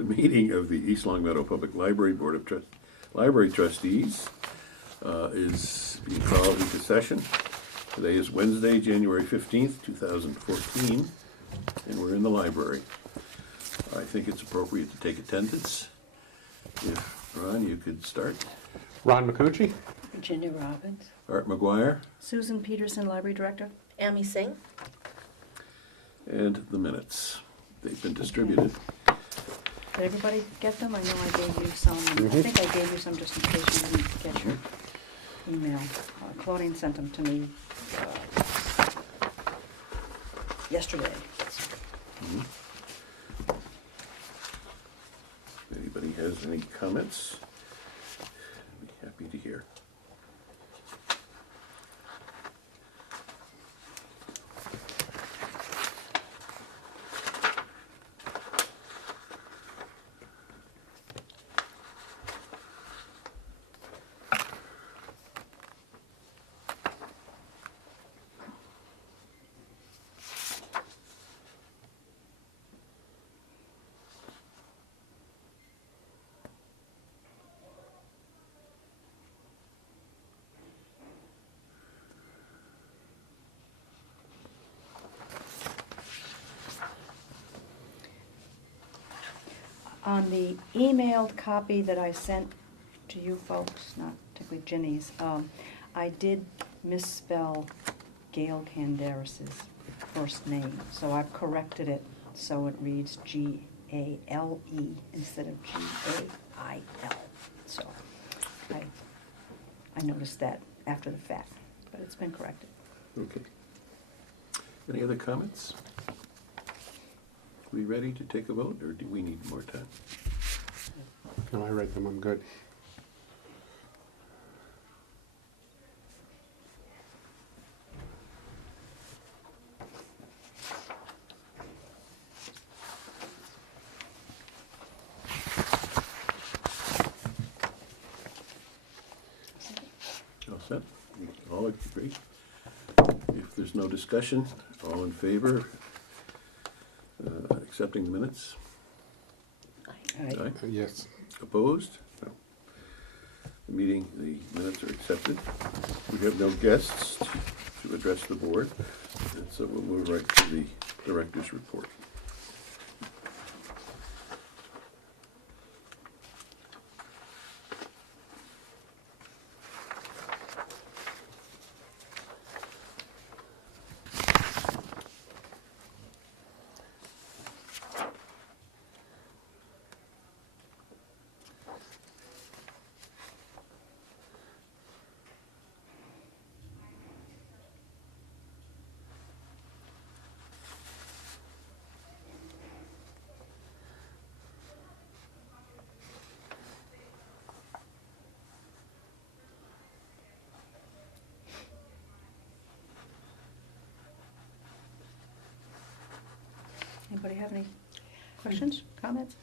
The meeting of the East Long Meadow Public Library Board of Library Trustees is being called into session. Today is Wednesday, January 15th, 2014, and we're in the library. I think it's appropriate to take attendance. If, Ron, you could start. Ron McCucci. Virginia Robbins. Art McGuire. Susan Peterson, Library Director. Amy Singh. And the minutes. They've been distributed. Did everybody get them? I know I gave you some. I think I gave you some just in case you didn't get your email. Claudine sent them to me yesterday. Mhm. If anybody has any comments, I'd be happy to hear. On the emailed copy that I sent to you folks, not particularly Ginny's, I did misspell Gail Candaris's first name, so I've corrected it so it reads G-A-L-E instead of G-A-I-L. So I noticed that after the fact, but it's been corrected. Okay. Any other comments? We ready to take a vote, or do we need more time? No, I read them. I'm good. All set? We all agree? If there's no discussion, all in favor, accepting the minutes? Aye. Yes. Opposed? No. The minutes are accepted. We have no guests to address the board, and so we'll move right to the director's report. Anybody have any questions, comments?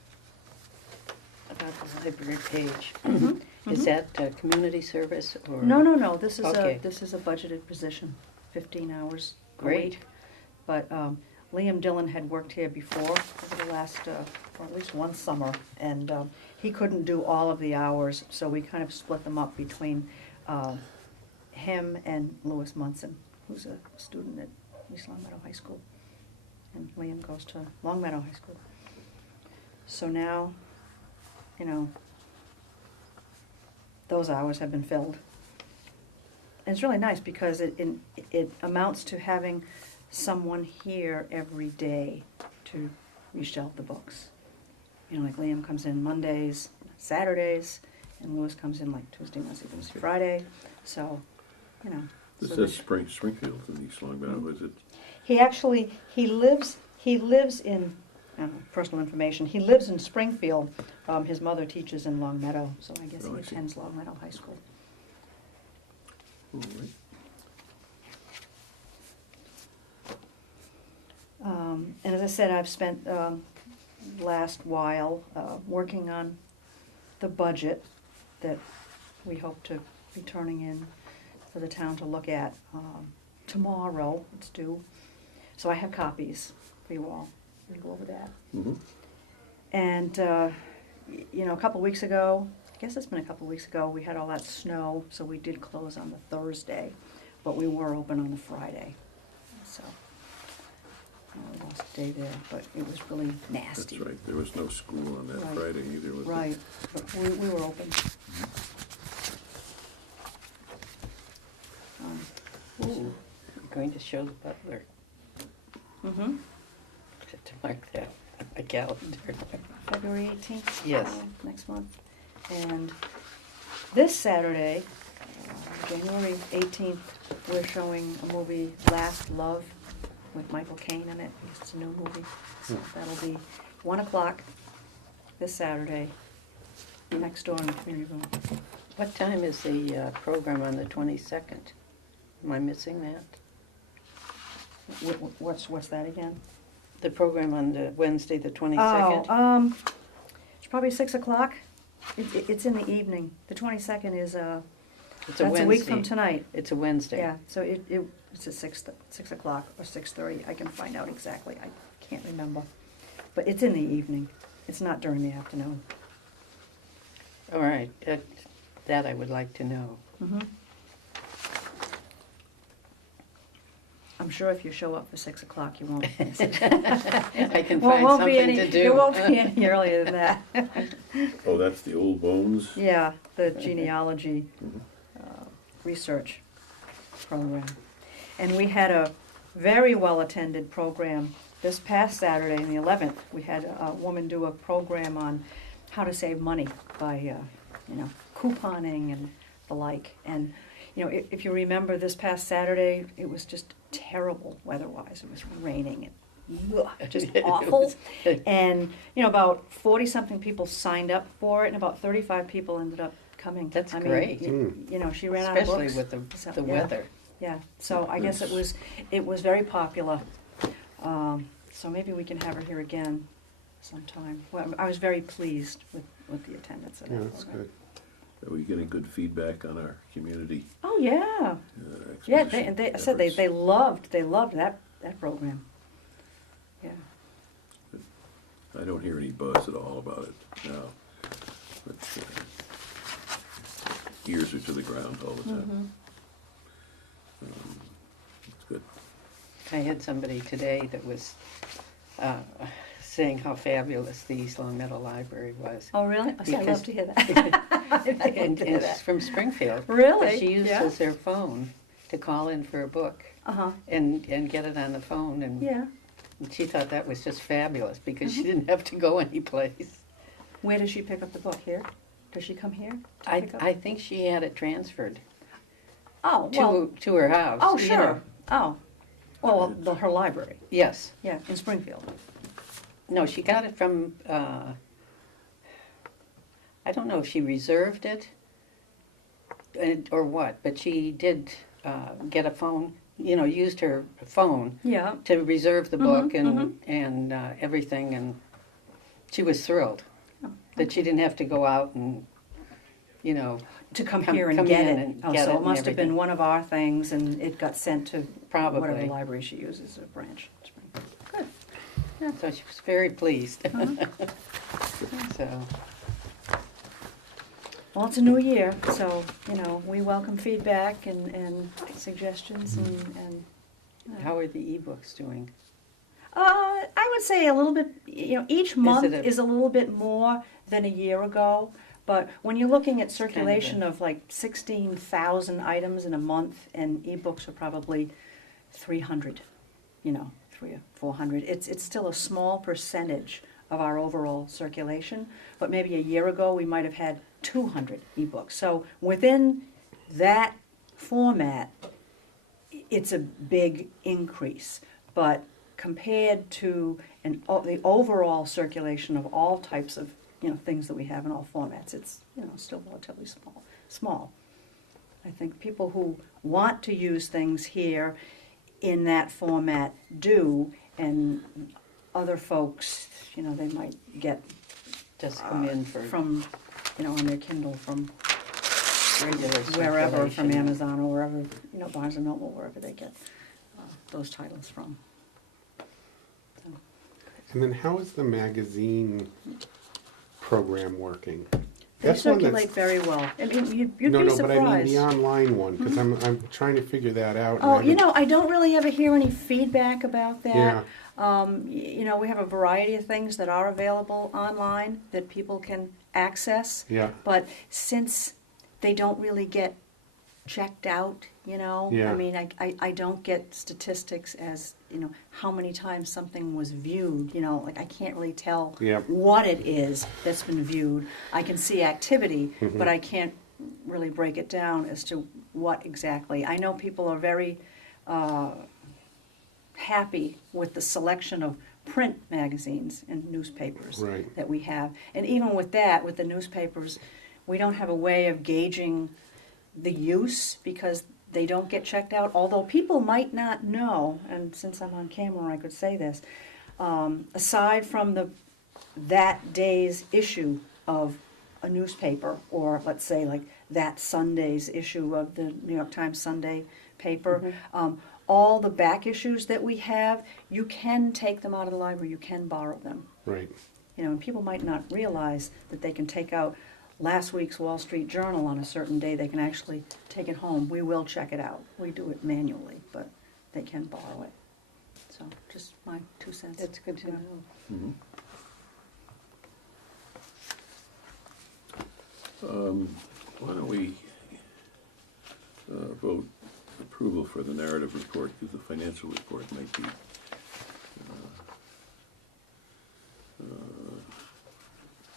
About the library page. Mhm, Is mhm. that community service or? No, this is Okay. this is a budgeted position, 15 hours a Great. week. But Liam Dillon had worked here before, over the last, or at least one summer, and he couldn't do all of the hours, so we kind of split them up between him and Louis Munson, who's a student at East Long Meadow High School. And Liam goes to Long Meadow High School. So now, you know, those hours have been filled. And it's really nice because it amounts to having someone here every day to reshelve the books. You know, like Liam comes in Mondays, Saturdays, and Louis comes in like Tuesday, Wednesday, Thursday, Friday. So, you know. This so says they- Springfield in East Long Meadow, is it? He actually, he lives in, personal information, he lives in Springfield. His mother teaches in Long Meadow, so I guess Oh, he I see. attends Long Meadow High School. All right. And as I said, I've spent last while working on the budget that we hope to be turning in for the town to look at tomorrow. It's due. So I have copies for you all. We can go over that. Mhm. And, you know, a couple weeks ago, I guess it's been a couple weeks ago, we had all that snow, so we did close on the Thursday, but we were open on the Friday, so. We lost a day there, but it was really That's nasty. right, there was no school on that Right. Friday either, was there? Right, but we were open. Ooh, I'm going to show the butler Mm-hmm. to mark that on my calendar. February 18th? Yes. Next month. And this Saturday, January 18th, we're showing a movie, Last Love, with Michael Caine in it. It's a new movie. So that'll be 1 o'clock this Saturday, next door in the community room. What time is the program on the 22nd? Am I missing that? What's that again? The program on the Wednesday, the 22nd? Oh, it's probably 6 o'clock. It's in the evening. The 22nd is, It's a that's a week Wednesday. from tonight. It's a Wednesday. Yeah, so it's at 6 o'clock or 6:30. I can find out exactly. I can't remember. But it's in the evening. It's not during the afternoon. All right, that I would like to know. Mm-hmm. I'm sure if you show up for 6 o'clock, you won't miss it. I can Well, find won't be something any, to do. It won't be any earlier than that. Oh, that's the Old Bones? Yeah, the genealogy Mhm. research program. And we had a very well-attended program this past Saturday, the 11th. We had a woman do a program on how to save money by, you know, couponing and the like. And, you know, if you remember this past Saturday, it was just terrible weather-wise. It was raining and ugh, just It awful. was- And, you know, about 40-something people signed up for it, and about 35 people ended up coming. That's I mean, great. You know, she ran out of Especially books. with So, the yeah. weather. Yeah, so I guess it was very popular. So maybe we can have her here again sometime. Well, I was very pleased with the attendance of Yeah, that that's program. good. Are we getting good feedback on our community Oh, yeah. Yeah, exposition I said efforts? they loved that program. Yeah. I don't hear any buzz at all about it now. But ears are to the ground all the time. It's good. I had somebody today that was saying how fabulous the East Long Meadow Library was. Oh, really? I love Because- to hear that. I love And to hear it's that. from Springfield. Really? She Yeah. uses their phone to call in for a book Uh-huh, and get it on the phone. And yeah. she thought that was just fabulous because Mm-hmm. she didn't have to go anyplace. Where does she pick up the book? Here? Does she come here? to I pick up? I think she had it transferred Oh, well, to her house. oh, you sure. know. Oh, well, her library, Yes. yeah, in Springfield. No, she got it from, I don't know if she reserved it or what, but she did get a phone, used her phone Yeah. to reserve the book Mhm, and everything, and she was thrilled Oh, that she didn't have to go out and, To come Come- here and come get in it. and Oh, get so it it and must have been everything. one of our things, and it got sent to whatever probably. library she uses, a branch. Good. Yeah, so she was very pleased. Uh-huh. So, Well, it's a new year, so, we welcome feedback and suggestions and. how are the ebooks doing? I would say a little bit, each month it a- is a little bit more than a year ago. But when you're looking at circulation of like 16,000 items in a month, and ebooks are probably 300, 300 or 400, it's still a small percentage of our overall circulation. But maybe a year ago, we might have had 200 ebooks. So within that format, it's a big increase. But compared to the overall circulation of all types of things that we have in all formats, it's still relatively small. I think people who want to use things here in that format do, and other folks, they might get Just come in for from, on their Kindle from regular wherever, from circulation. Amazon or wherever, Barnes and Noble, wherever they get those titles from. So, And then how is the magazine program working? They That's one circulate very well. I mean, you'd No, be no, but I mean the surprised. online one, because I'm trying to figure that out. and Oh, I haven't- I don't really ever hear any feedback about that. Yeah. We have a variety of things that are available online that people can access. Yeah. But since they don't really get checked out, Yeah. I mean, I don't get statistics as, how many times something was viewed, like I can't really tell Yep. what it is that's been viewed. I can see activity, Mm-hmm. but I can't really break it down as to what exactly. I know people are very happy with the selection of print magazines and newspapers Right. that we have. And even with that, with the newspapers, we don't have a way of gauging the use because they don't get checked out. Although people might not know, and since I'm on camera I could say this, aside from that day's issue of a newspaper, or let's say like that Sunday's issue of the New York Times Sunday paper, all the back issues that we have, you can take them out of the library, you can borrow them. Right. And people might not realize that they can take out last week's Wall Street Journal on a certain day. They can actually take it home. We will check it out. We do it manually, but they can borrow it. So just my 2 cents. That's good to know. Mhm. Why don't we vote approval for the narrative report, because the financial report might be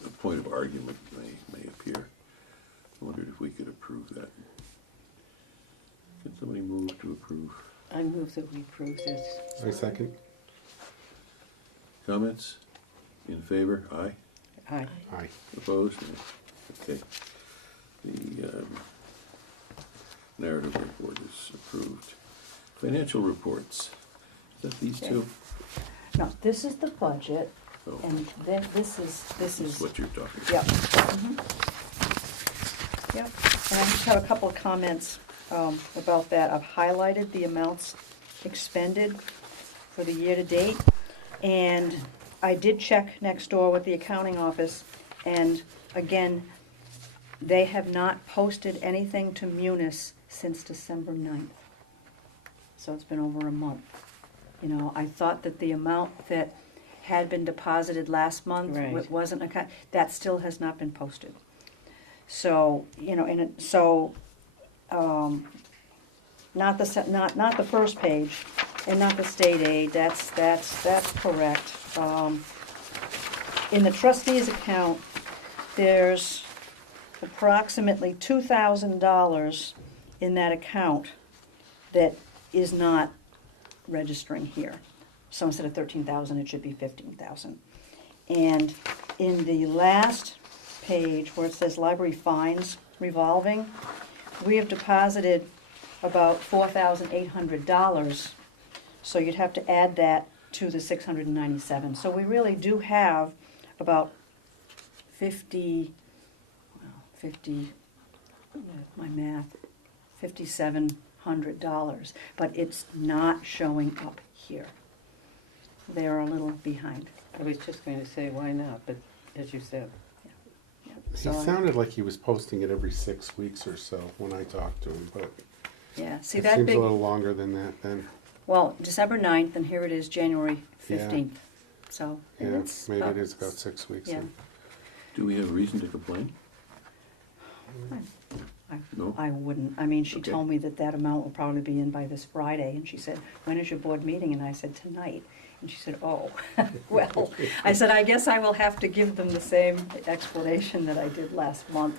a point of argument may appear. I wondered if we could approve that. Can somebody move to approve? I move that we approve this. I second. Comments? In favor? Aye. Aye. Aye. Opposed? Okay. The narrative report is approved. Financial reports. Is that these two? No, this is the budget, Oh, and then this is. this is what you're talking about. Yep. Yep. And I just have a couple of comments about that. I've highlighted the amounts expended for the year to date. And I did check next door with the accounting office. And again, they have not posted anything to Munis since December 9th. So it's been over a month. I thought that the amount that had been deposited last month Right. wasn't that still has not been posted. So, not the first page, and not the state aid. That's correct. In the trustees account, there's approximately $2,000 in that account that is not registering here. So instead of 13,000, it should be 15,000. And in the last page where it says library fines revolving, we have deposited about $4,800. So you'd have to add that to the 697. So we really do have about 50, my math, $5,700, but it's not showing up here. They are a little behind. I was just going to say, why not, but as you said. He So, sounded like he was posting it every 6 weeks or so when I talked to him, but yeah, see it that seems big, a little longer than that then. well, December 9th, and here it is January Yeah. 15th. So Yeah, it's maybe it is about 6 weeks. Yeah. then. Do we have reason to complain? No? I wouldn't. I mean, she Okay. told me that amount will probably be in by this Friday, and she said, when is your board meeting? And I said, tonight. And she said, oh, well, I said, I guess I will have to give them the same explanation that I did last month.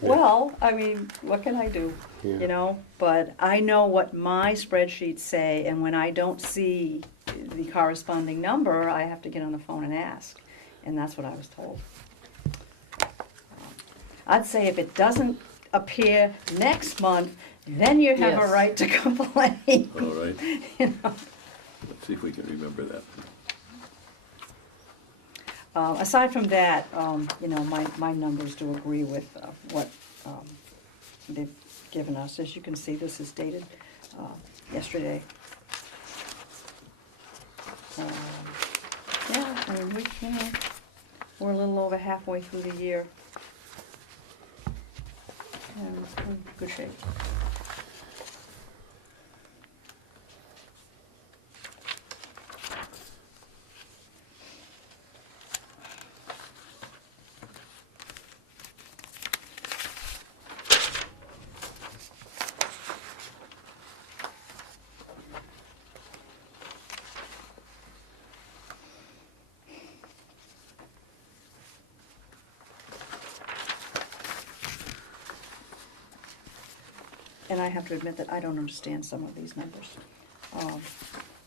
Well, I mean, what can I do? Yeah. But I know what my spreadsheets say, and when I don't see the corresponding number, I have to get on the phone and ask. And that's what I was told. I'd say if it doesn't appear next month, then you have a Yes. right to complain. All right. You know? Let's see if we can remember that. Aside from that, my numbers do agree with what they've given us. As you can see, this is dated yesterday. Yeah, And we're a little over halfway through the year. And we're in good shape. And I have to admit that I don't understand some of these numbers.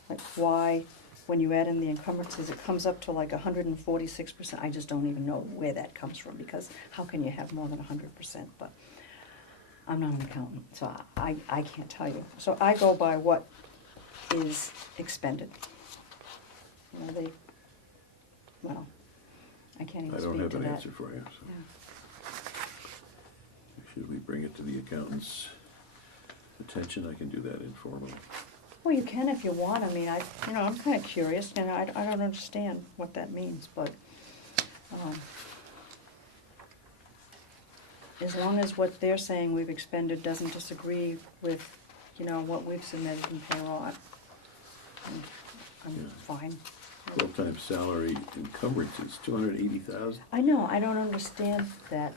Like why, when you add in the encumbrances, it comes up to like 146%. I just don't even know where that comes from, because how can you have more than 100%? But I'm not an accountant, so I can't tell you. So I go by what is expended. You know, well, I can't even I speak don't have to an that. answer for you, so. Yeah. Should we bring it to the accountant's attention? I can do that informally. Well, you can if you want. I mean, I'm kind of curious, and I don't understand what that means, but as long as what they're saying we've expended doesn't disagree with, what we've submitted in payroll, I'm Yeah. fine. Full-time salary encumbrances, 280,000. I know, I don't understand that,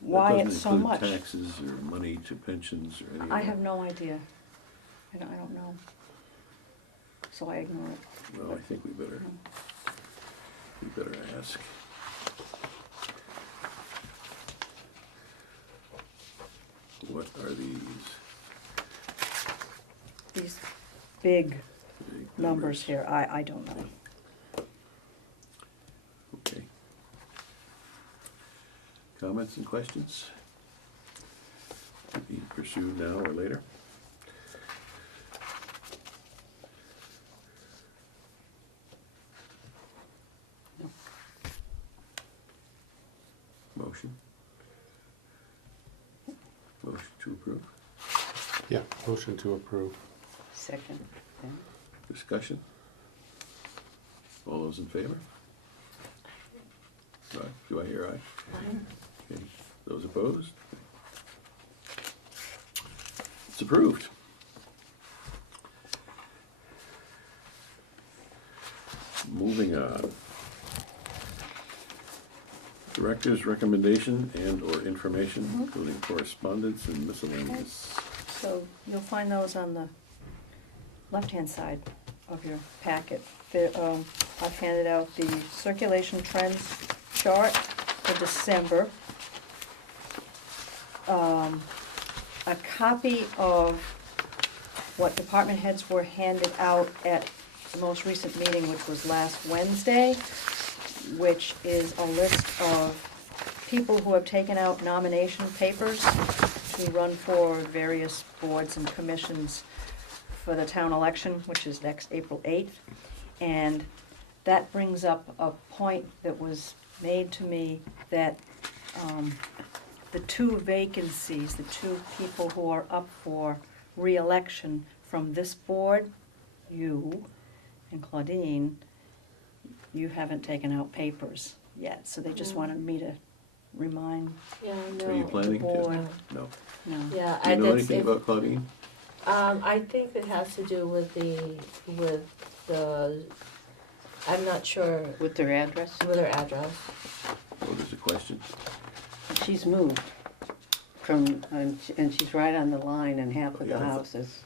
why it's so much. That doesn't include taxes or money to pensions or any of that. I have no idea. I don't know. So I ignore it. Well, I think we better ask. What are these These big big numbers here, I don't know. Okay. Comments and questions? Be pursued now or later? Motion? Motion to approve? Yeah, motion to approve. Second. Yeah. Discussion? All those in favor? Aye. Do I hear aye? Okay. Those opposed? It's approved. Moving on. Director's recommendation and/or information, including correspondence and miscellaneous. So you'll find those on the left-hand side of your packet. I've handed out the circulation trends chart for December. A copy of what department heads were handed out at the most recent meeting, which was last Wednesday, which is a list of people who have taken out nomination papers to run for various boards and commissions for the town election, which is next April 8th. And that brings up a point that was made to me that the two vacancies, the two people who are up for re-election from this board, you and Claudine, you haven't taken out papers yet, so they just wanted me to remind. Yeah, no. Are you planning to? board. No. No. Yeah, Do you know that's anything if- about Claudine? I think it has to do with the, I'm not sure With their address? with her address. Oh, there's a question. She's moved from, and she's right on the line in half of Yeah, the I thought- houses.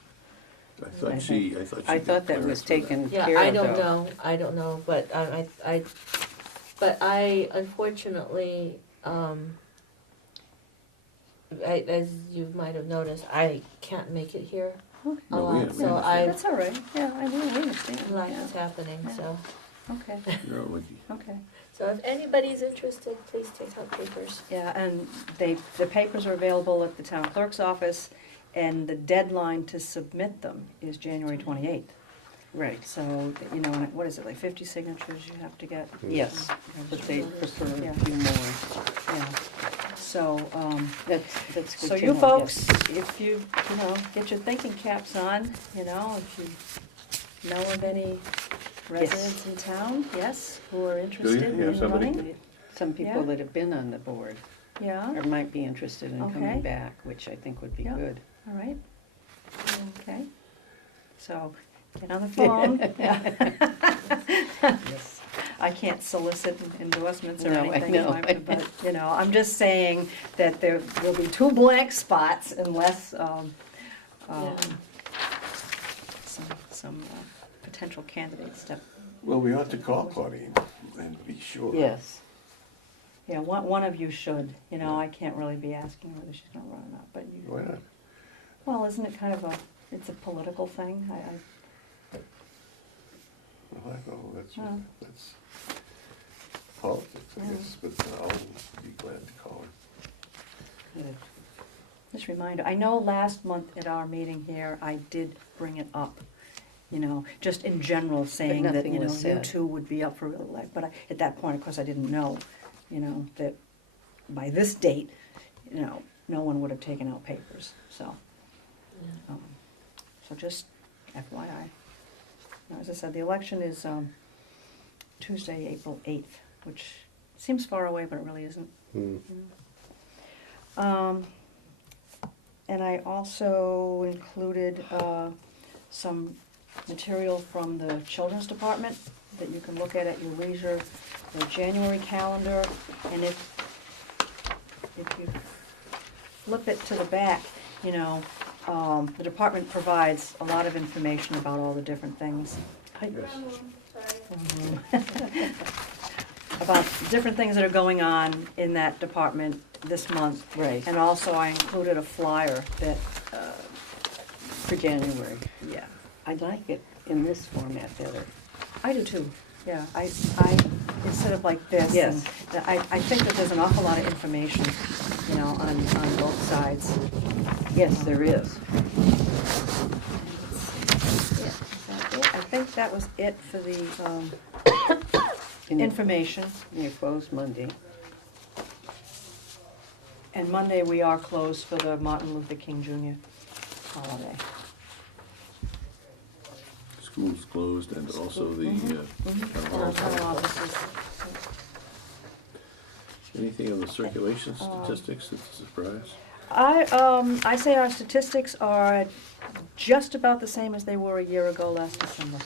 I thought she. I thought that did was clearance for taken Yeah, care I of, don't though. know, but but I unfortunately, as you might have noticed, I can't make it here Okay. a No, we lot, so understand. That's all right, yeah, I understand. a lot Yeah. is happening, Yeah. so. Okay, that. You're all lucky. okay. So if anybody's interested, please take out papers. Yeah, and the papers are available at the town clerk's office, and the deadline to submit them is January 28th. Right, So, what is it, like 50 signatures you have to get? yes, but they prefer Yeah. a few more. Yeah, so, That's good so to you know, folks, yes. if you, get your thinking caps on, if you know of any residents in town, yes, who are interested You have in somebody? running. Some people Yeah. that have been on the board Yeah, or might be interested in Okay. coming back, which I think would be Yeah. good. all right. Okay. So, get on the phone. Yes. I can't solicit endorsements or No, I anything, know. but, I'm just saying that there will be 2 blank spots unless, Yeah. some potential candidates step. Well, we ought to call Claudine and be sure. Yes. Yeah, one of you should, I can't really be asking whether she's gonna run or not, but you, Why not? well, isn't it kind of it's a political thing? Well, I know, Oh. that's politics, I Yeah. guess, but I'll be glad to call her. Good. Just a reminder, I know last month at our meeting here, I did bring it up, just in general, saying that, nothing was you said. two would be up for reelect, but at that point, of course, I didn't know, that by this date, no one would have taken out papers, so, so just FYI. Now, as I said, the election is, Tuesday, April 8th, which seems far away, but it really isn't. Hmm. And I also included some material from the Children's Department that you can look at your leisure, the January calendar, and if you flip it to the back, the department provides a lot of information about all the different things. About different things that are going on in that department this month. Right, And also I included a flyer that, for January. yeah, I'd like it in this format better. I do too, yeah. I instead of like this. Yes. And I think that there's an awful lot of information, on both sides. Yes, there is. Yeah, is that it? I think that was it for the And you're- information. You're closed Monday. And Monday, we are closed for the Martin Luther King Jr. holiday. School's closed and also the town Our hall's town closed. offices. Anything on the circulation statistics that's a surprise? I say our statistics are just about the same as they were a year ago last December.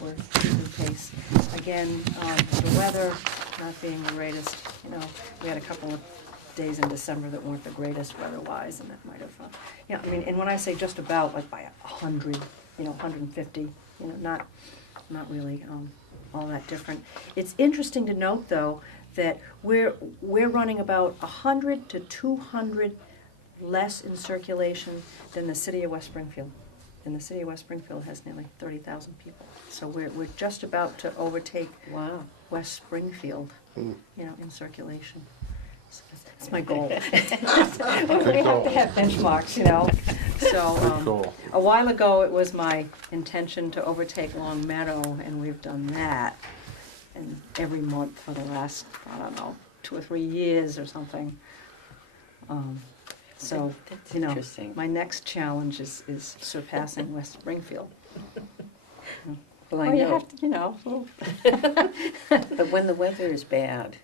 We're keeping pace. Again, the weather not being the greatest, we had a couple of days in December that weren't the greatest weather-wise, and that might have, and when I say just about, like by 100, 150, not really all that different. It's interesting to note, though, that we're running about 100 to 200 less in circulation than the city of West Springfield. And the city of West Springfield has nearly 30,000 people. So we're just about to overtake Wow. West Springfield, Hmm. in circulation. So that's my goal. We Good have goal. to have benchmarks, So, Good goal. a while ago, it was my intention to overtake Long Meadow, and we've done that. And every month for the last, 2 or 3 years or something. So, That's interesting. my next challenge is surpassing West Springfield. Well, I Well, you know, have to, but when the weather is bad,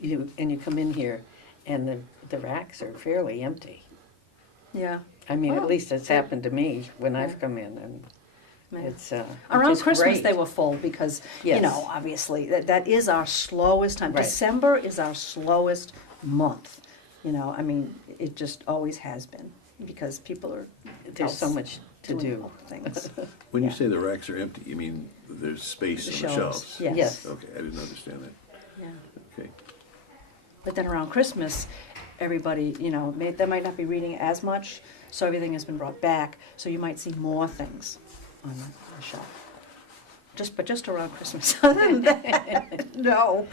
you come in here and the racks are fairly empty. yeah. I mean, Oh. at least it's happened to me when I've Yeah. come in, and Yeah. it's, Around which is Christmas, great. they were full because, Yes. obviously, that is our slowest time. Right. December is our slowest month. It just always has been because people are There's so else much to doing do. other things. When you Yeah. say the racks are empty, you mean there's space The on the shelves? Yes. Yes. Okay, I didn't understand that. Yeah. Okay. But then around Christmas, everybody, they might not be reading as much, so everything has been brought back. So you might see more things on the shelf. But just around Christmas. Other than that, no.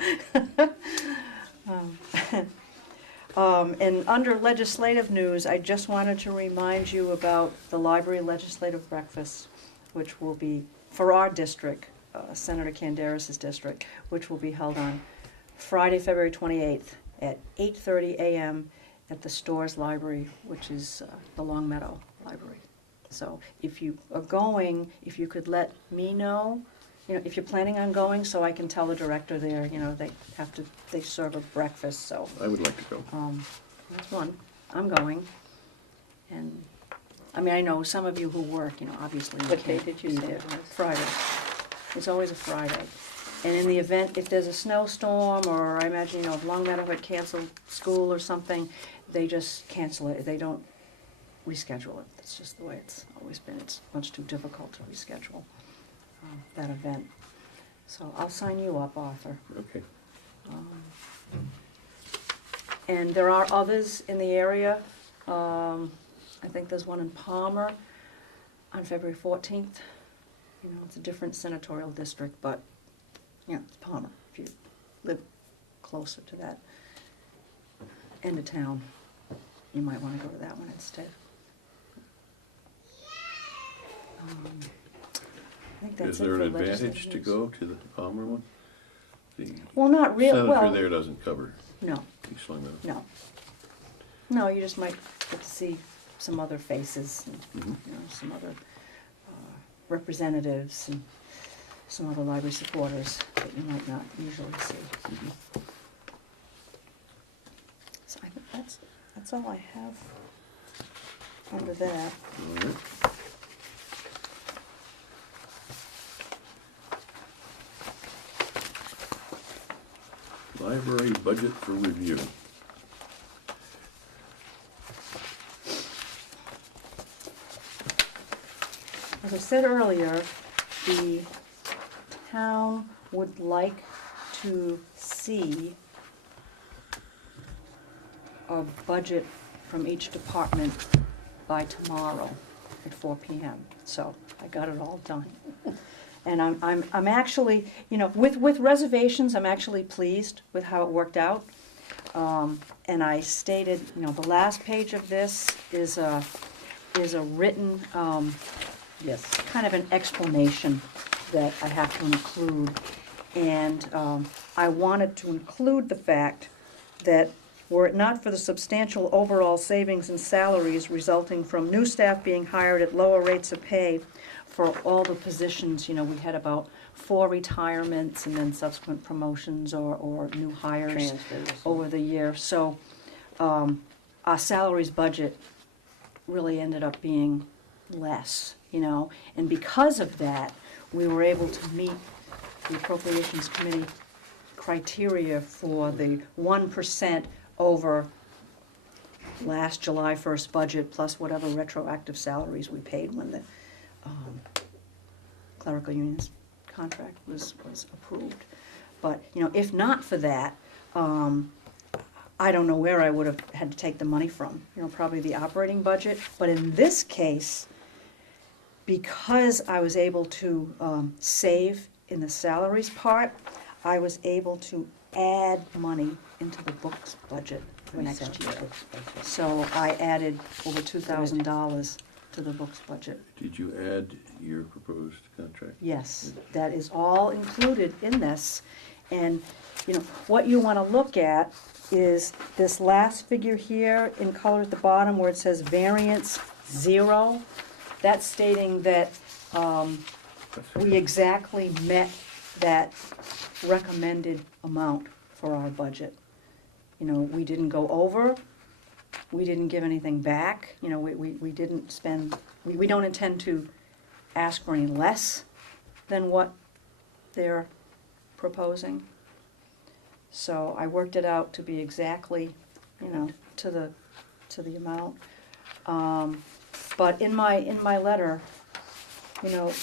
And under legislative news, I just wanted to remind you about the library legislative breakfast, which will be for our district, Senator Canderas' district, which will be held on Friday, February 28th at 8:30 a.m. at the Stores Library, which is the Long Meadow Library. So if you are going, if you could let me know you know, if you're planning on going, so I can tell the director there, you know, they serve a breakfast, so, I would like to go. that's one. I'm going. And, I mean, I know some of you who work, you know, obviously you What day can't did you be say there. it was? Friday. It's always a Friday. And in the event, if there's a snowstorm, or I imagine, you know, if Long Meadow had canceled school or something, they just cancel it. They don't reschedule it. That's just the way it's always been. It's much too difficult to reschedule that event. So I'll sign you up, Arthur. Okay. And there are others in the area. I think there's one in Palmer on February 14th. You know, it's a different senatorial district, but, you know, it's Palmer. If you live closer to that end of town, you might want to go to that one instead. I think that's Is it there for an legislative advantage to news. go to the Palmer one? The Well, not real, senator well, there doesn't cover no, East Long Meadow. no. No, you just might get to see some other faces, and, Mhm. you know, some other representatives and some other library supporters that you might not usually see. So I think that's all I have under that. All right. Library budget for review. As I said earlier, the town would like to see a budget from each department by tomorrow at 4 p.m. So I got it all done. And I'm actually, you know, with reservations, I'm actually pleased with how it worked out. And I stated, you know, the last page of this is a written, Yes. kind of an explanation that I have to include. And I wanted to include the fact that were it not for the substantial overall savings in salaries resulting from new staff being hired at lower rates of pay for all the positions, you know, we had about 4 retirements and then subsequent promotions or new hires Transfers. over the year. So our salaries budget really ended up being less, you know. And because of that, we were able to meet the Appropriations Committee criteria for the 1% over last July 1st budget plus whatever retroactive salaries we paid when the clerical union's contract was approved. But, you know, if not for that, I don't know where I would have had to take the money from, you know, probably the operating budget. But in this case, because I was able to save in the salaries part, I was able to add money into the books budget for next year. So I added over $2,000 to the books budget. Did you add your proposed contract? Yes, that is all included in this. And, you know, what you want to look at is this last figure here in color at the bottom where it says variance 0. That's stating that we exactly met that recommended amount for our budget. You know, we didn't go over, we didn't give anything back, you know, we didn't spend, we don't intend to ask for any less than what they're proposing. So I worked it out to be exactly, you know, to the amount. But in my letter, you know,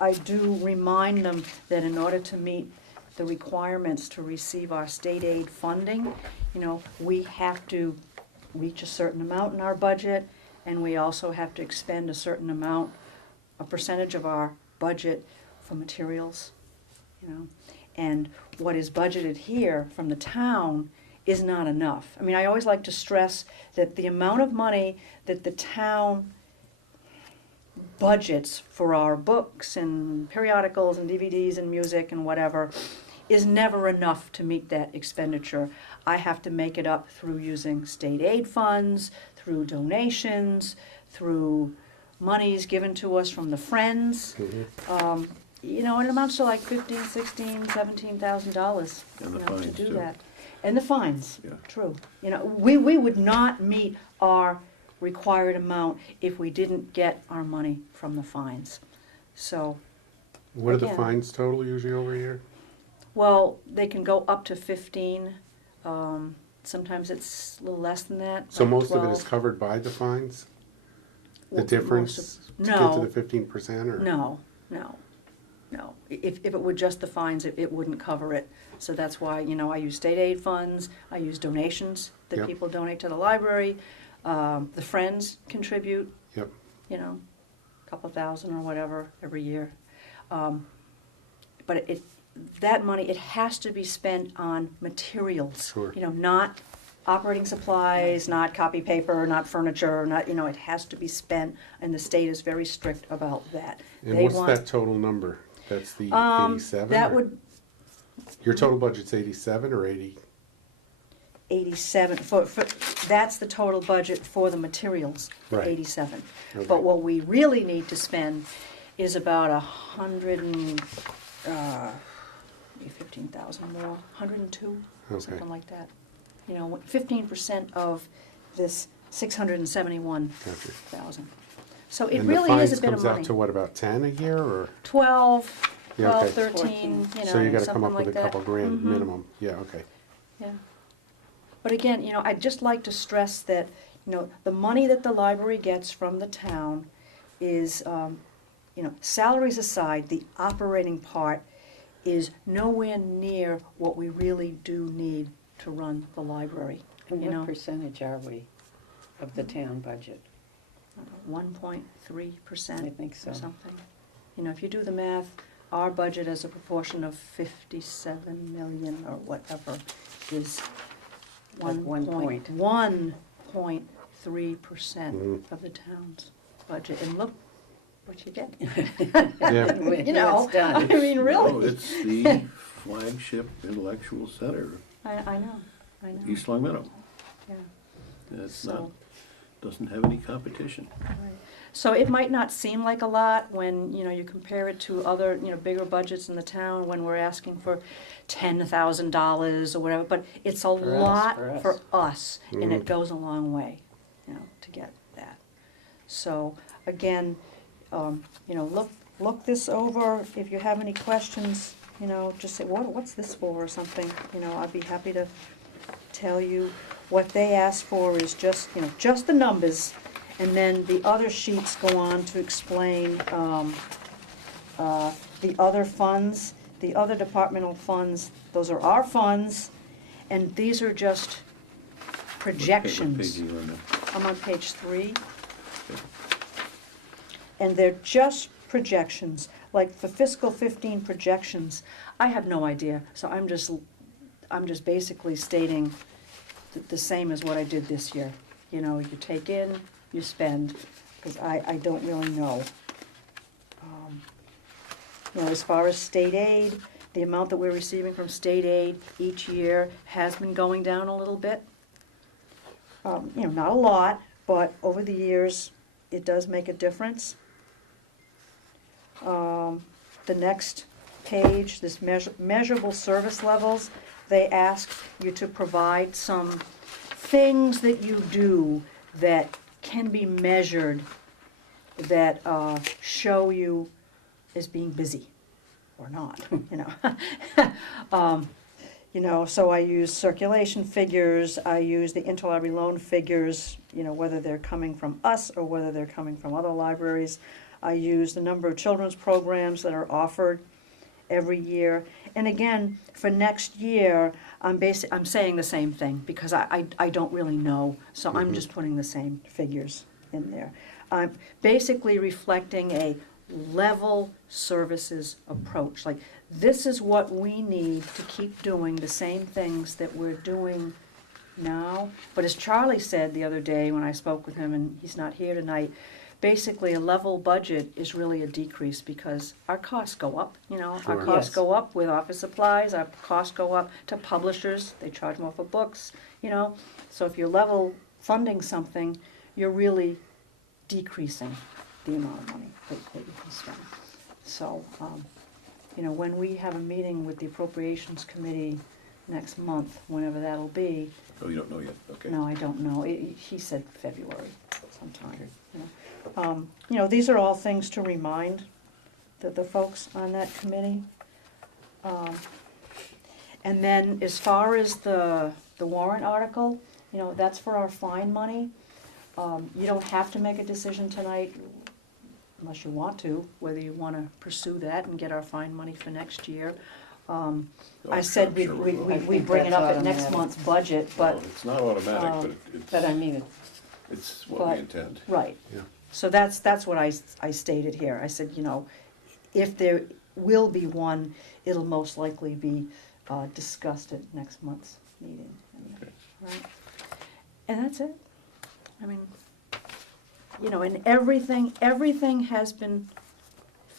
I do remind them that in order to meet the requirements to receive our state aid funding, you know, we have to reach a certain amount in our budget, and we also have to expend a certain amount, a percentage of our budget for materials, you know. And what is budgeted here from the town is not enough. I mean, I always like to stress that the amount of money that the town budgets for our books and periodicals and DVDs and music and whatever is never enough to meet that expenditure. I have to make it up through using state aid funds, through donations, through monies given to us from the Friends. you know, it amounts to like $15,000, $16,000, And the to fines, do too. that. And the fines, Yeah. true. You know, we would not meet our required amount if we didn't get our money from the fines. So, What are the Again. fines total usually over a year? well, they can go up to 15. Sometimes it's a little less than that. So like most of it is 12. covered by the fines? The Well, difference most of- to get no. to the 15% or? No. If it were just the fines, it wouldn't cover it. So that's why, you know, I use state aid funds, I use donations that Yep. people donate to the library. The Friends contribute, Yep. you know, a couple thousand or whatever every year. But that money, it has to be spent on materials. Sure. You know, not operating supplies, not copy paper, not furniture, not, you know, it has to be spent, and the state is very strict about that. And They what's want- that total number? That's the 87? That or- would, Your total budget's 87 or 80? 87, that's the total budget for the materials, Right. 87. Okay. But what we really need to spend is about 15,000 more, 102, Okay. something like that. You know, 15% of this 671,000. Gotcha. So it And really the is fines a bit of comes money. out to what, about 10 a year or? 12, Yeah, okay. 13, you know, So you gotta come something up with like a couple that. grand Mhm. minimum. Yeah, okay. Yeah. But again, you know, I'd just like to stress that, you know, the money that the library gets from the town is, you know, salaries aside, the operating part is nowhere near what we really do need to run the library. And You know, what percentage are we of the town budget? 1.3% I think so. or something. You know, if you do the math, our budget as a proportion of 57 million or whatever is Like 1.3% Mhm. of the town's budget. And look what you get. Yeah. You know, It's done. I mean, No, really. it's the flagship intellectual center, I know. East Long Meadow. Yeah. It's So- not, doesn't have any competition. Right. So it might not seem like a lot when, you know, you compare it to other, you know, bigger budgets in the town when we're asking for $10,000 or whatever, but it's a For us, lot for us. for us, and Mhm. it goes a long way, you know, to get that. So, again, you know, look this over. If you have any questions, you know, just say, what's this for or something, you know, I'd be happy to tell you. What they ask for is just, you know, just the numbers, and then the other sheets go on to explain the other funds, the other departmental funds. Those are our funds, and these are just What page projections. are you on now? I'm on page 3, Okay. and they're just projections. Like for fiscal 15 projections, I have no idea, so I'm just basically stating the same as what I did this year. You know, you take in, you spend, because I don't really know. You know, as far as state aid, the amount that we're receiving from state aid each year has been going down a little bit. You know, not a lot, but over the years, it does make a difference. The next page, this measurable service levels, they ask you to provide some things that you do that can be measured, that show you as being busy or not, you know. You know, so I use circulation figures, I use the interlibrary loan figures, you know, whether they're coming from us or whether they're coming from other libraries. I use the number of children's programs that are offered every year. And again, for next year, I'm saying the same thing because I don't really know, so I'm just putting the same figures in there. I'm basically reflecting a level services approach. Like, this is what we need to keep doing the same things that we're doing now. But as Charlie said the other day when I spoke with him, and he's not here tonight, basically a level budget is really a decrease because our costs go up, you know. Our Sure. costs Yes. go up with office supplies, our costs go up to publishers, they charge more for books, you know. So if you're level funding something, you're really decreasing the amount of money that you can spend. So, you know, when we have a meeting with the Appropriations Committee next month, whenever that'll be, Oh, you don't know yet, okay. no, I don't know, he said February sometime, Okay. you know. You know, these are all things to remind the folks on that committee. And then as far as the warrant article, you know, that's for our fine money. You don't have to make a decision tonight unless you want to, whether you want to pursue that and get our fine money for next year. Oh, I I'm said sure we will. we bring it that's up at next automatic. month's budget, Well, but, it's not automatic, um, But I it's, mean, it's what we but- intend. right. Yeah. So that's what I stated here. I said, you know, if there will be one, it'll most likely be discussed at next month's meeting. Okay. Right? And that's it. I mean, you know, and everything has been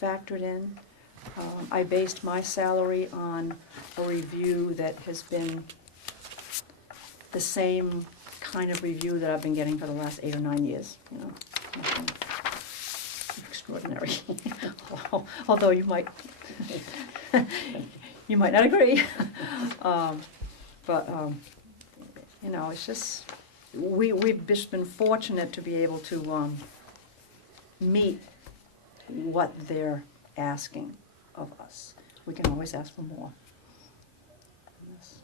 factored in. I based my salary on a review that has been the same kind of review that I've been getting for the last 8 or 9 years, you know. Nothing extraordinary. Although you might not agree. But you know, it's just, we've just been fortunate to be able to meet what they're asking of us. We can always ask for more. Yes.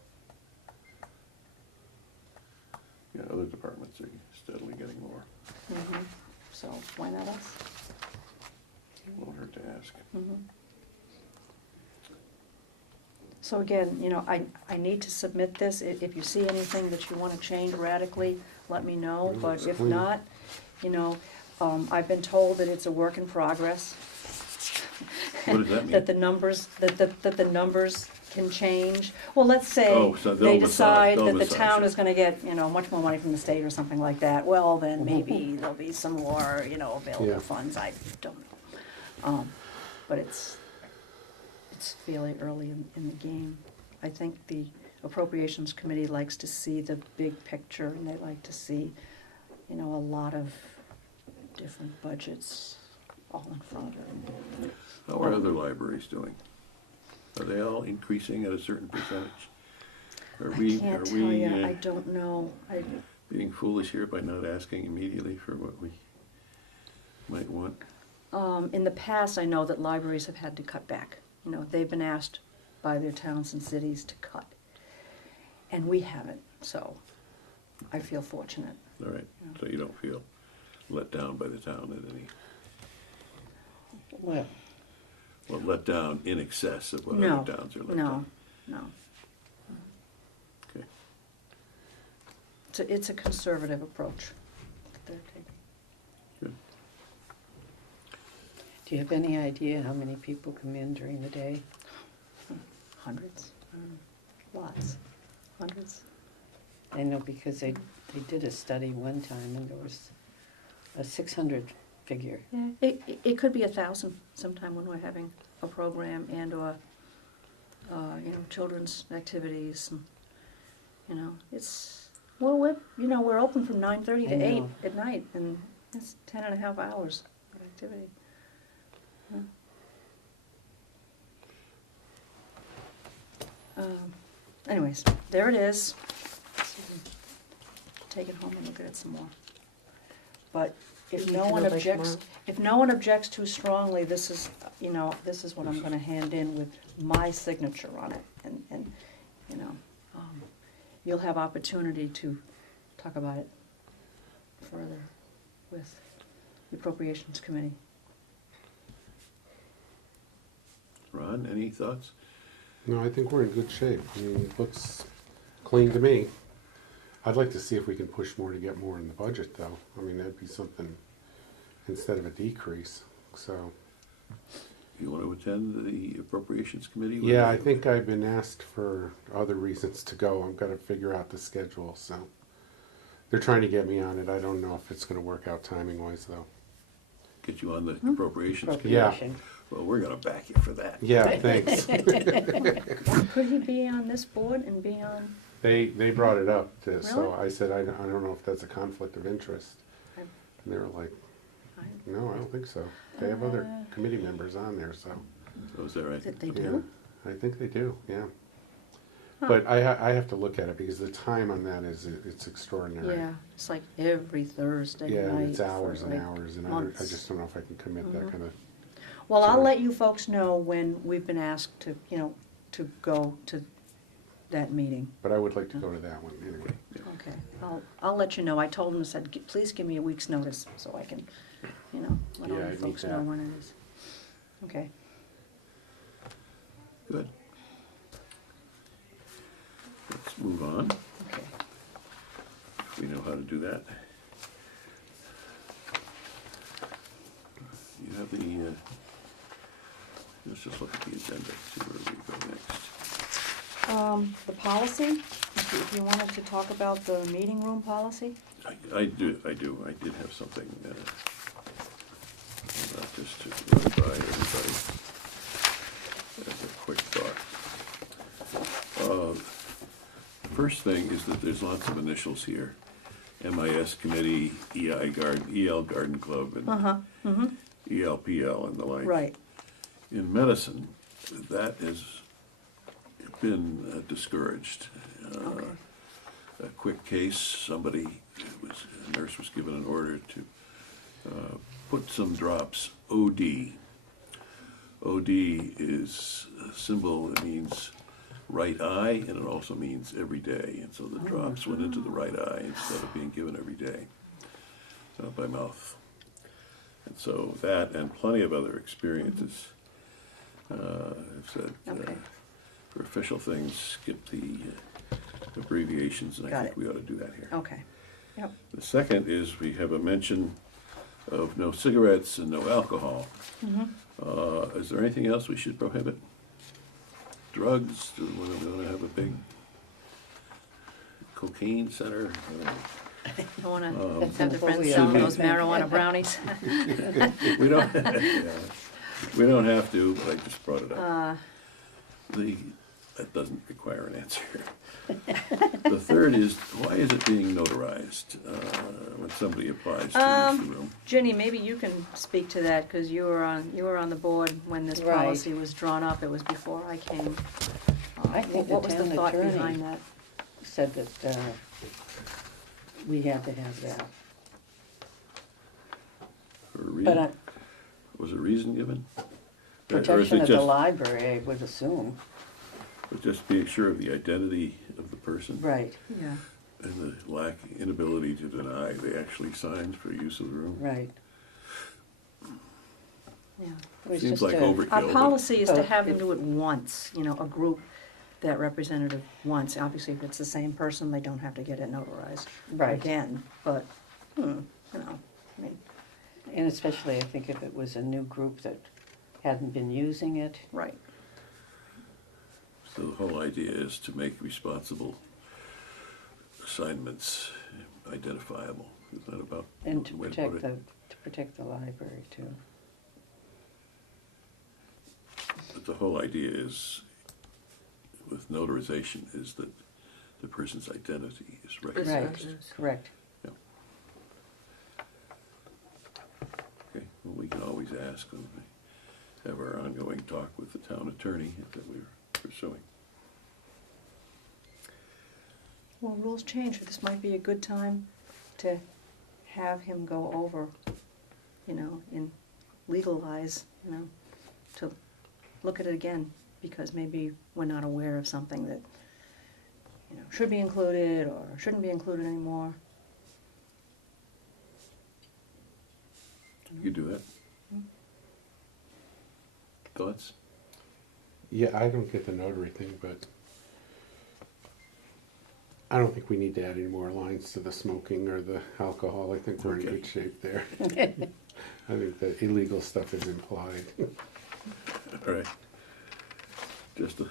Yeah, other departments are steadily getting more. Mhm. So why not us? Won't hurt to ask. Mhm. So again, you know, I need to submit this. If you see anything that you want to change radically, let me know. No, But it's if clean. not, you know, I've been told that it's a work in progress. What does that mean? That the numbers, that the numbers can change. Well, let's say Oh, so they they'll decide massage- that they'll the massage town it. is gonna get, you know, much more money from the state or something like that. Well, then maybe there'll be some more, you know, Yeah. available funds. I don't know. But it's fairly early in the game. I think the Appropriations Committee likes to see the big picture, and they like to see, you know, a lot of different budgets all in front of them. How are other libraries doing? Are they all increasing at a certain percentage? Are I we, can't are tell you, we I don't know. being foolish here by not asking immediately for what we might want? In the past, I know that libraries have had to cut back. You know, they've been asked by their towns and cities to cut. And we haven't, so I feel fortunate. All right, so you don't feel let down by the town at any, well, well, let down in excess of what No, other towns are let no, down? no. Okay. It's a conservative approach that they're taking. Good. do you have any idea how many people come in during the day? Hundreds, lots, hundreds. I know because they did a study one time and there was a 600 figure. Yeah, it could be 1,000 sometime when we're having a program and or, you know, children's activities. And, you know, it's, well, we're open from 9:30 to I 8 know. at night, and that's 10 and a half hours of activity. Yeah. Anyways, there it is. So we can take it home and look at it some more. But if You no can one go by objects, tomorrow. if no one objects too strongly, this is, you know, this is what I'm gonna hand in with my signature on it. And, you know, you'll have opportunity to talk about it further with the Appropriations Committee. Ron, any thoughts? No, I think we're in good shape. I mean, it looks clean to me. I'd like to see if we can push more to get more in the budget, though. I mean, that'd be something instead of a decrease, so. You want to attend the Appropriations Committee? Yeah, I think I've been asked for other reasons to go. I've got to figure out the schedule, so. They're trying to get me on it. I don't know if it's gonna work out timing-wise, though. Get you on the Appropriations Committee? Yeah. Appropriation. Well, we're gonna back you for that. Yeah, thanks. Could he be on this board and be on? They brought it up, so Really? I said, I don't know if that's a conflict of interest. I- And they were like, I- no, I don't think so. They have other committee members on there, so. Oh, is that right? That they Yeah, do? I think they do, yeah. Huh. But I have to look at it because the time on that it's extraordinary. Yeah, it's like every Thursday Yeah, night. and it's hours for and like hours, and I months. just don't know if I can commit that kind of. Well, I'll Sorry. let you folks know when we've been asked to, to go to that meeting. But I would like to go to that one anyway. Okay, I'll let you know. I told them, said, please give me a week's notice so I can, let all Yeah, I you need folks know that. when it is. Okay. Good. Let's move on. Okay. We know how to do that. You have the, let's just look at the agenda, see where we go next. The policy, if you wanted to talk about the meeting room policy? I did have something, just to run by everybody as a quick thought. First thing is that there's lots of initials here. MIS Committee, EL Garden Club, and ELPL and the like. Right. In medicine, that has been discouraged. Okay. A quick case, a nurse was given an order to put some drops, OD. OD is a symbol that means right eye, and it also means every day. And so the drops went into the right eye instead of being given every day by mouth. And so that and plenty of other experiences have said Okay. for official things, skip the abbreviations, and I Got think it. we ought to do that here. Okay. Yep. The second is we have a mention of no cigarettes and no alcohol. Is there anything else we should prohibit? Drugs? Do we want to have a big cocaine center? You want to That's have the what friends we selling are. those marijuana brownies? We don't. Yeah. We don't have to, but I just brought it up. That doesn't require an answer. The third is, why is it being notarized when somebody applies to use the room? Ginny, maybe you can speak to that, because you were on the board when this Right. policy was drawn up. It was before I came. I think the What was the town thought attorney behind that? said that we had to have that. For a But reason? Was a reason given? Or is protection it of the just, library, I would assume. but just being sure of the identity of the person? Right, Yeah. And the inability to deny they actually signed for use of the room? right. Yeah. It was Seems just like a- overkill. Our but- policy is to Oh, have them it- do it once, a group, that representative once. Obviously, if it's the same person, they don't have to get it notarized Right. again, but, I mean, And especially, I think if it was a new group that hadn't been using it. right. So the whole idea is to make responsible assignments identifiable. Is that about? And to the way put protect it? to protect the library too. But the whole idea is, with notarization, is that the person's identity is Right, recognized. correct. Yeah. Okay, well, we can always ask when we have our ongoing talk with the town attorney that we're pursuing. Well, rules change. This might be a good time to have him go over, and legalize, to look at it again, because maybe we're not aware of something that, should be included or shouldn't be included anymore. You do that? Thoughts? Yeah, I don't get the notary thing, but I don't think we need to add any more lines to the smoking or the alcohol. I think we're in Okay. good shape there. I think the illegal stuff is implied. All right. Just a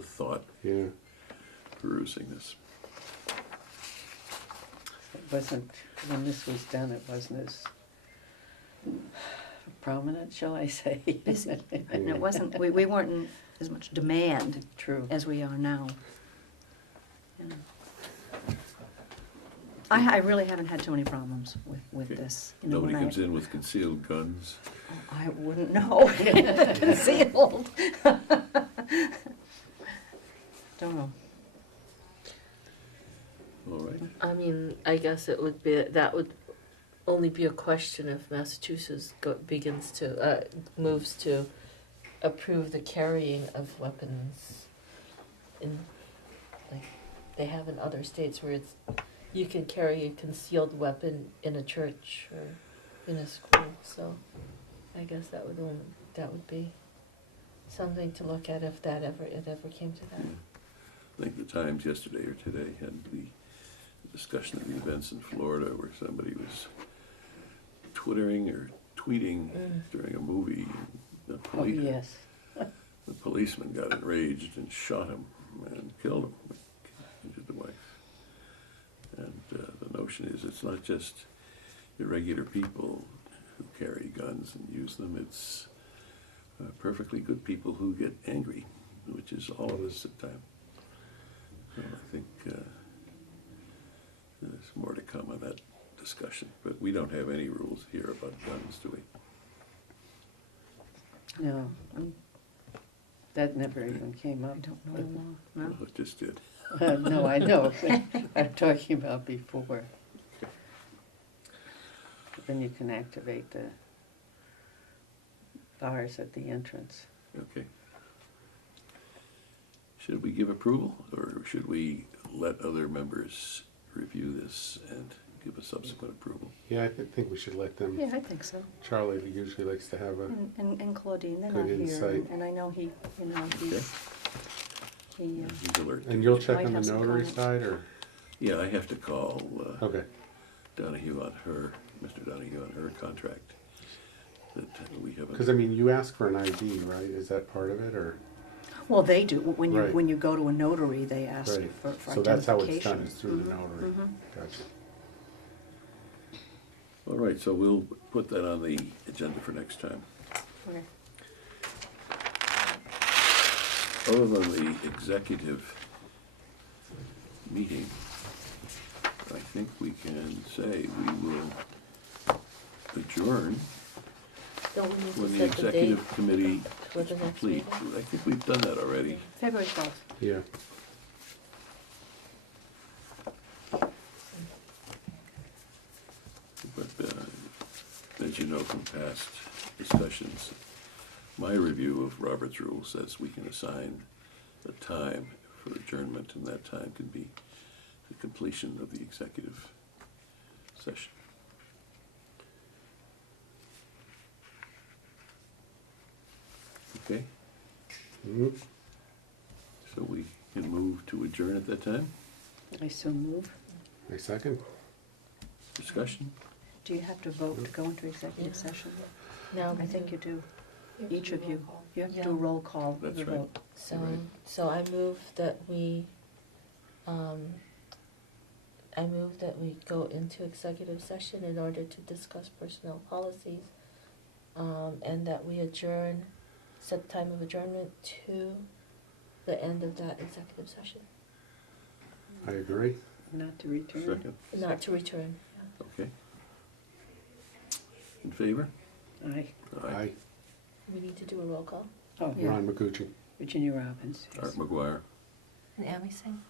thought Yeah. perusing this. It wasn't, when this was done, it wasn't as prominent, shall I say. Busy. And it wasn't, we weren't in as much demand True. as we are now. I really haven't had too many problems with Okay. this. You know, Nobody when comes in with concealed guns. I wouldn't know. Concealed. Don't know. All right. I mean, I guess it would be, that would only be a question if Massachusetts moves to approve the carrying of weapons in, like, they have in other states where it's, you can carry a concealed weapon in a church or in a school, so I guess that would be something to look at if it ever came to that. I think the Times yesterday or today had the discussion of the events in Florida where somebody was twittering or tweeting during a movie. The Oh, yes. the policeman got enraged and shot him and killed him, injured the wife. And the notion is it's not just irregular people who carry guns and use them, it's perfectly good people who get angry, which is all of us at times. So I think there's more to come on that discussion, but we don't have any rules here about guns, do we? No, that never even came up. I don't know the law. No. Well, it just did. No, I know, but I'm talking about before. Then you can activate the bars at the entrance. Okay. Should we give approval, or should we let other members review this and give a subsequent approval? Yeah, I think we should let them. Yeah, I think so. Charlie usually likes to have a, And Claudine, they're Good not here, insight. and I know he, you know, Okay. he, He's alert. and you'll check Might on the have some notary comments. side, or? Yeah, I have to call Okay, Donahue on Mr. Donahue on her contract that we have. because I mean, you ask for an ID, right? Is that part of it, or? well, they do, when you, Right. when you go to a notary, they ask Right, for identification. so that's how it's done, is through the Mhm, notary. mhm. Gotcha. All right, so we'll put that on the agenda for next time. Okay. Other than the executive meeting, I think we can say we will adjourn Don't we need when to the set the date executive committee for is the next complete. meeting? I think we've done that already. February 12th. Yeah, But as you know from past discussions, my review of Robert's Rule says we can assign a time for adjournment, and that time can be the completion of the executive session. Okay, Mhm. so we can move to adjourn at that time. I so move. A second? Discussion? Do you have to vote to go into executive Yeah. session? No, I think you do, each of you. You have to Yeah. do a roll call of That's the right. vote. So, Right. so I move that we go into executive session in order to discuss personnel policies, and that we adjourn, set the time of adjournment to the end of that executive session, I agree. Not to return. Second? not to return. Okay. In favor? Aye. Aye. We need to do a roll call. Oh, Yeah. Ron McGucci. Virginia Robbins. Art McGuire. And Amy Singh?